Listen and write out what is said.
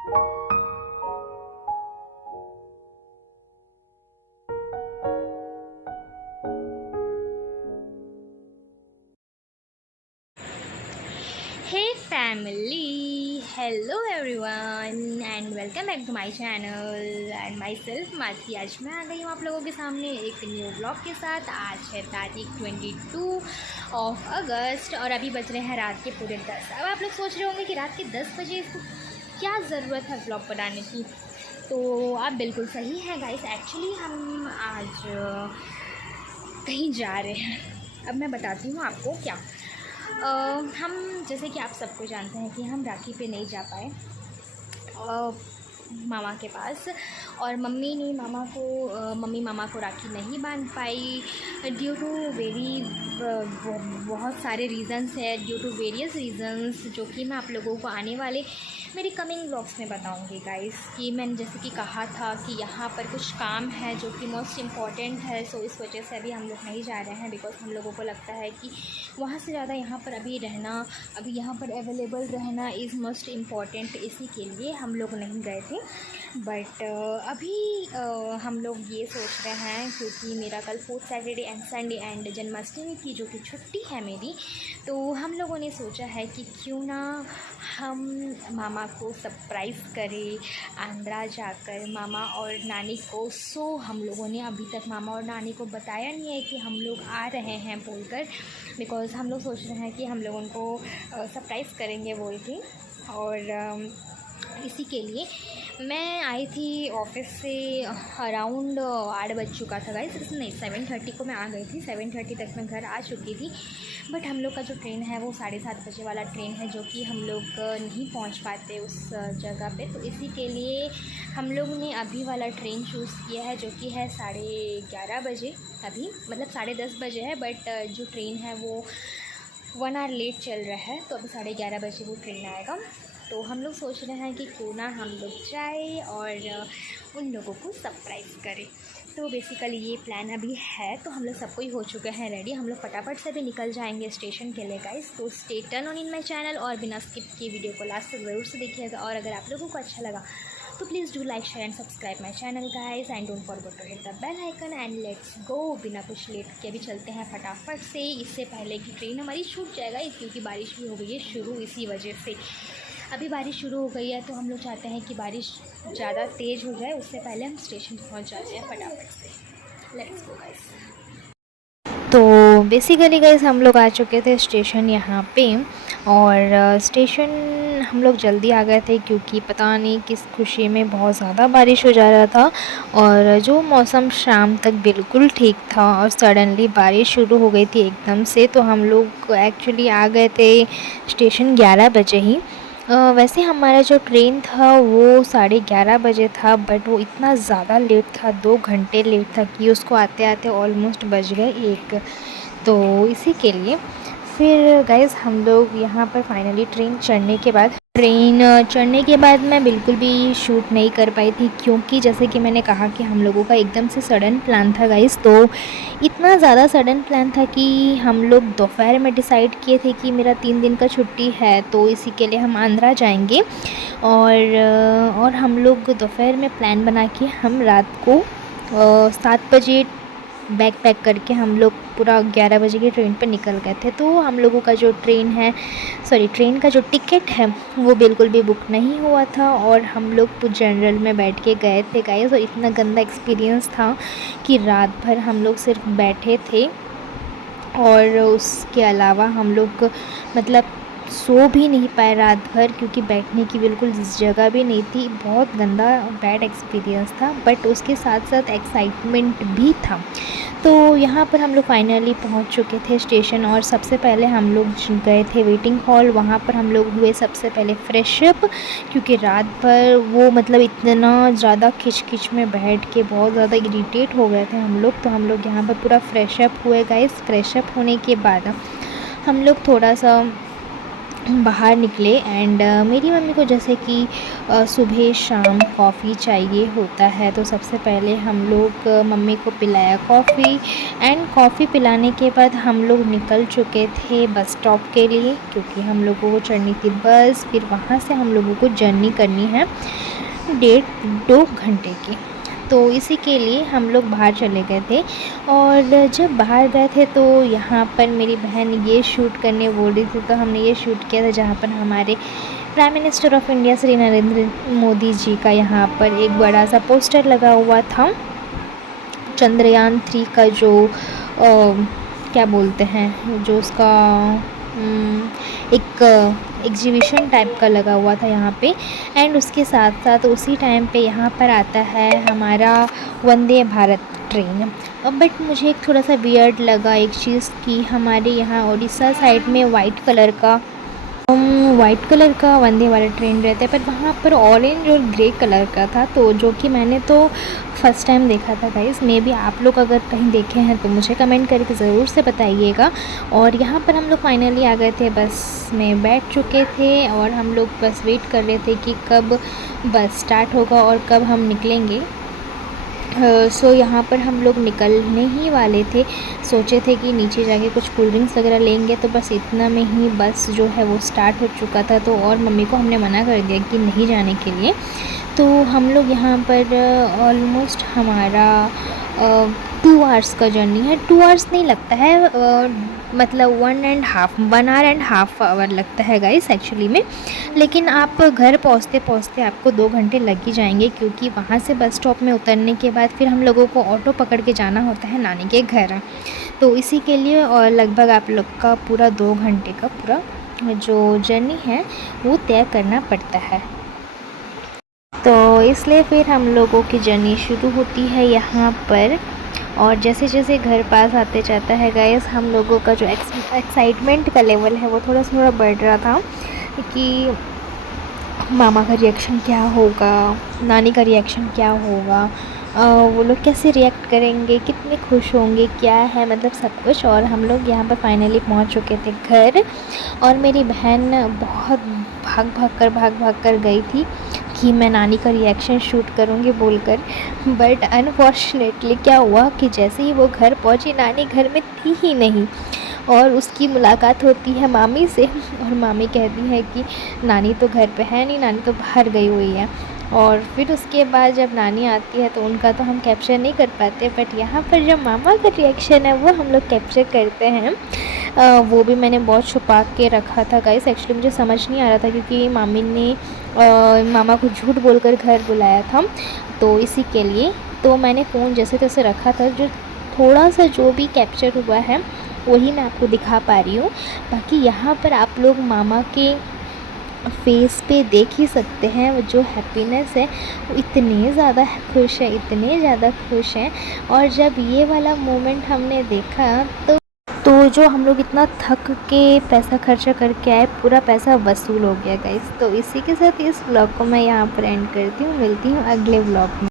Hey family, hello everyone and welcome back to my channel and myself माथी। आज मैं आ गई हूँ आप लोगों के सामने एक न्यू ब्लॉग के साथ। आज है तारीख 22 अगस्त और अभी बज रहे हैं रात के पूरे 10। अब आप लोग सोच रहे होंगे कि रात के 10 बजे इसको क्या ज़रूरत है ब्लॉग बनाने की। तो आप बिल्कुल सही हैं गाइस। एक्चुअली हम आज कहीं जा रहे हैं। अब मैं बताती हूँ आपको क्या। हम जैसे कि आप सबको जानते हैं कि हम राखी पे नहीं जा पाए मामा के पास, और मम्मी मामा को राखी नहीं बांध पाई ड्यू टू बहुत सारे रीज़न्स है, ड्यू टू वेरियस रीज़न्स, जो कि मैं आप लोगों को आने वाले मेरी कमिंग व्लॉग्स में बताऊंगी गाइस। कि मैंने जैसे कि कहा था कि यहाँ पर कुछ काम है जो कि मोस्ट इम्पॉर्टेंट है, सो इस वजह से अभी हम लोग नहीं जा रहे हैं। बिकॉज हम लोगों को लगता है कि वहाँ से ज़्यादा यहाँ पर अभी यहाँ पर अवेलेबल रहना इज़ मोस्ट इम्पॉर्टेंट, इसी के लिए हम लोग नहीं गए थे। बट अभी हम लोग ये सोच रहे हैं, क्योंकि मेरा कल 4th Saturday and Sunday and Janmashtami की जो कि छुट्टी है मेरी, तो हम लोगों ने सोचा है कि क्यों ना हम मामा को सरप्राइज़ करें आंध्रा जाकर मामा और नानी को। सो हम लोगों ने अभी तक मामा और नानी को बताया नहीं है कि हम लोग आ रहे हैं बोलकर, बिकॉज़ हम लोग सोच रहे हैं कि हम लोग उनको सरप्राइज़ करेंगे बोल के। और इसी के लिए मैं आई थी ऑफ़िस से अराउंड 8 बज चुका था गाइस। नहीं, 7:30 को मैं आ गई थी। 7:30 तक मैं घर आ चुकी थी। बट हम लोग का जो ट्रेन है वो 7:30 बजे वाला ट्रेन है, जो कि हम लोग नहीं पहुंच पाते उस जगह पे। तो इसी के लिए हम लोग ने अभी वाला ट्रेन चूज़ किया है, जो कि है 11:30 बजे। अभी मतलब 10:30 बजे है, बट जो ट्रेन है वो 1 आवर लेट चल रहा है। तो अभी 11:30 बजे वो ट्रेन आएगा। तो हम लोग सोच रहे हैं कि क्यों ना हम लोग जाए और उन लोगों को सरप्राइज़ करें। तो बेसिकली ये प्लान अभी है। तो हम लोग सबको ही हो चुके हैं रेडी। हम लोग फटाफट से भी निकल जाएंगे स्टेशन के लिए गाइस। तो stay turn on in my channel और बिना स्किप किए वीडियो को लास्ट तक ज़रूर से देखिएगा। और अगर आप लोगों को अच्छा लगा तो please do like share and subscribe my channel guys and don't forget to hit the bell icon and let's go. बिना कुछ लेट के अभी चलते हैं फटाफट से, इससे पहले कि ट्रेन हमारी छूट जाएगा, क्योंकि बारिश भी हो गई है शुरू। इसी वजह से अभी बारिश शुरू हो गई है, तो हम लोग चाहते हैं कि बारिश ज़्यादा तेज़ हो जाए, उससे पहले हम स्टेशन पहुंच जाते हैं फटाफट से। Let's go guys. तो बेसिकली गाइस हम लोग आ चुके थे स्टेशन यहाँ पे, और स्टेशन हम लोग जल्दी आ गए थे क्योंकि पता नहीं किस खुशी में बहुत ज़्यादा बारिश हो जा रहा था। और जो मौसम शाम तक बिल्कुल ठीक था और सडनली बारिश शुरू हो गई थी एकदम से। तो हम लोग एक्चुअली आ गए थे स्टेशन 11 बजे ही। वैसे हमारा जो ट्रेन था वो 11:30 बजे था, बट वो इतना ज़्यादा लेट था, 2 घंटे लेट था, कि उसको आते आते ऑलमोस्ट बज गए 1। तो इसी के लिए फिर गाइज़ हम लोग यहाँ पर फाइनली ट्रेन चढ़ने के बाद मैं बिल्कुल भी शूट नहीं कर पाई थी, क्योंकि जैसे कि मैंने कहा कि हम लोगों का एकदम से सडन प्लान था गाइज़। तो इतना ज़्यादा सडन प्लान था कि हम लोग दोपहर में डिसाइड किए थे कि मेरा 3 दिन का छुट्टी है, तो इसी के लिए हम आंध्रा जाएंगे। और हम लोग दोपहर में प्लान बना के हम रात को 7 बजे बैग पैक करके हम लोग पूरा 11 बजे की ट्रेन पर निकल गए थे। तो हम लोगों का जो ट्रेन का जो टिकट है वो बिल्कुल भी बुक नहीं हुआ था, और हम लोग जनरल में बैठ के गए थे गाइस। और इतना गंदा एक्सपीरियंस था कि रात भर हम लोग सिर्फ बैठे थे, और उसके अलावा हम लोग मतलब सो भी नहीं पाए रात भर, क्योंकि बैठने की बिल्कुल जगह भी नहीं थी। बहुत गंदा बैड एक्सपीरियंस था, बट उसके साथ साथ एक्साइटमेंट भी था। तो यहाँ पर हम लोग फाइनली पहुँच चुके थे स्टेशन, और सबसे पहले हम लोग गए थे वेटिंग हॉल। वहाँ पर हम लोग हुए सबसे पहले फ्रेश अप, क्योंकि रात भर वो मतलब इतना ज़्यादा खिच में बैठ के बहुत ज़्यादा इरिटेट हो गए थे हम लोग। तो हम लोग यहाँ पर पूरा फ्रेश अप हुए गाइस। फ्रेश अप होने के बाद हम लोग थोड़ा सा बाहर निकले एंड मेरी मम्मी को जैसे कि सुबह शाम कॉफ़ी चाहिए होता है, तो सबसे पहले हम लोग मम्मी को पिलाया कॉफ़ी एंड कॉफ़ी पिलाने के बाद हम लोग निकल चुके थे बस स्टॉप के लिए, क्योंकि हम लोगों को चढ़नी थी बस। फिर वहाँ से हम लोगों को जर्नी करनी है 1.5-2 घंटे की, तो इसी के लिए हम लोग बाहर चले गए थे। और जब बाहर गए थे तो यहाँ पर मेरी बहन ये शूट करने बोल रही थी, तो हमने ये शूट किया था जहाँ पर हमारे prime minister of India Shri Narendra Modi ji का यहाँ पर एक बड़ा सा पोस्टर लगा हुआ था। चंद्रयान 3 का जो क्या बोलते हैं, जो उसका एक एग्जीबिशन टाइप का लगा हुआ था यहाँ पे। एंड उसके साथ साथ उसी टाइम पे यहाँ पर आता है हमारा वंदे भारत ट्रेन। बट मुझे एक थोड़ा सा वियर्ड लगा एक चीज़ कि हमारे यहाँ उड़ीसा साइड में वाइट कलर का वंदे भारत ट्रेन रहता है, पर वहाँ पर ऑरेंज और ग्रे कलर का था, तो जो कि मैंने तो फर्स्ट टाइम देखा था गाइस। मे बी आप लोग अगर कहीं देखे हैं तो मुझे कमेंट करके ज़रूर से बताइएगा। और यहाँ पर हम लोग फाइनली आ गए थे, बस में बैठ चुके थे और हम लोग बस वेट कर रहे थे कि कब बस स्टार्ट होगा और कब हम निकलेंगे। सो यहाँ पर हम लोग निकलने ही वाले थे, सोचे थे कि नीचे जाके कुछ कोल्ड ड्रिंक्स वगैरह लेंगे, तो बस इतना में ही बस जो है वो स्टार्ट हो चुका था। तो और मम्मी को हमने मना कर दिया कि नहीं जाने के लिए। तो हम लोग यहाँ पर ऑलमोस्ट हमारा 2 आवर्स का जर्नी है। 2 आवर्स नहीं लगता है, मतलब 1.5 आवर लगता है गाइस एक्चुअली में। लेकिन आप घर पहुँचते पहुँचते आपको 2 घंटे लग ही जाएंगे, क्योंकि वहाँ से बस स्टॉप में उतरने के बाद फिर हम लोगों को ऑटो पकड़ के जाना होता है नानी के घर। तो इसी के लिए और लगभग आप लोग का पूरा 2 घंटे का पूरा जो जर्नी है वो तय करना पड़ता है। तो इसलिए फिर हम लोगों की जर्नी शुरू होती है यहाँ पर। और जैसे जैसे घर पास आते जाता है गाइस, हम लोगों का जो एक्साइटमेंट का लेवल है वो थोड़ा बढ़ रहा था कि मामा का रिएक्शन क्या होगा, नानी का रिएक्शन क्या होगा, वो लोग कैसे रिएक्ट करेंगे, कितने खुश होंगे, क्या है मतलब सब कुछ। और हम लोग यहाँ पर फाइनली पहुँच चुके थे घर। और मेरी बहन बहुत भाग कर गई थी कि मैं नानी का रिएक्शन शूट करूँगी बोलकर। बट अनफॉर्चुनेटली क्या हुआ कि जैसे ही वो घर पहुँची, नानी घर में थी ही नहीं। और उसकी मुलाकात होती है मामी से, और मामी कहती है कि नानी तो घर पे है नहीं, नानी तो बाहर गई हुई है। और फिर उसके बाद जब नानी आती है तो उनका तो हम कैप्चर नहीं कर पाते, बट यहाँ पर जो मामा का रिएक्शन है वो हम लोग कैप्चर करते हैं। वो भी मैंने बहुत छुपा के रखा था गाइस, एक्चुअली मुझे समझ नहीं आ रहा था क्योंकि मामी ने मामा को झूठ बोलकर घर बुलाया था, तो इसी के लिए तो मैंने फ़ोन जैसे तैसे रखा था। जो थोड़ा सा जो भी कैप्चर हुआ है वही मैं आपको दिखा पा रही हूँ। बाकी यहाँ पर आप लोग मामा के फेस पे देख ही सकते हैं वो जो हैप्पीनेस है, वो इतने ज़्यादा खुश है, इतने ज़्यादा खुश हैं। और जब ये वाला मोमेंट हमने देखा तो जो हम लोग इतना थक के पैसा खर्चा करके आए, पूरा पैसा वसूल हो गया गाइस। तो इसी के साथ इस व्लॉग को मैं यहाँ पर एंड करती हूँ। मिलती हूँ अगले व्लॉग में।